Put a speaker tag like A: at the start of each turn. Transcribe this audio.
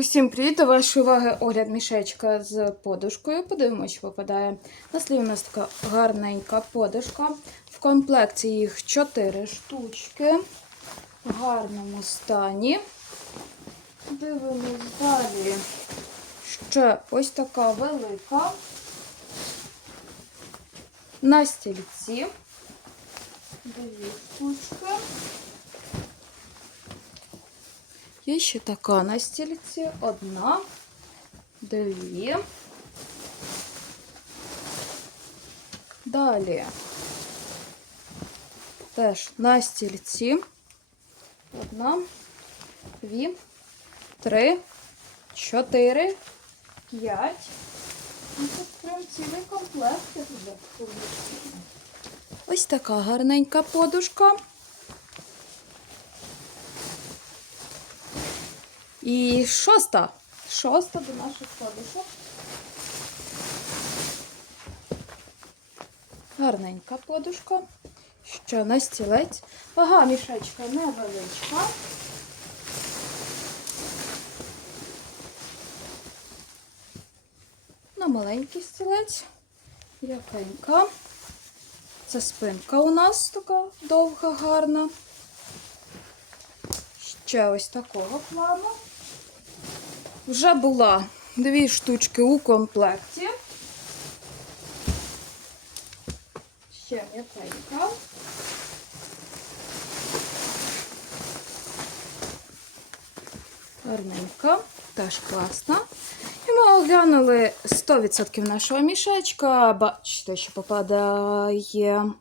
A: Усім привіт! До вашої уваги огляд мішечка з подушкою. Подивимось, що попадає. На слів у нас така гарненька подушка. В комплекті їх 4 штучки. В гарному стані. Дивимось далі. Ще ось така велика. На стільці. Дві штучки. Є ще така на стільці. Одна, дві. Далі. Теж на стільці. Одна, дві, три, чотири, п'ять. Ну, Тут прям цілий комплект. Ось така гарненька подушка. І шоста. Шоста до наших подушок. Гарненька подушка. Ще на стілець. Вага мішечка невеличка. На маленький стілець. Якенька. Це спинка у нас така довга, гарна. Ще ось такого плану. Вже була дві штучки у комплекті. Ще м'якенька. Гарненька, теж класна. І ми оглянули 100% нашого мішечка. Бачите, що попадає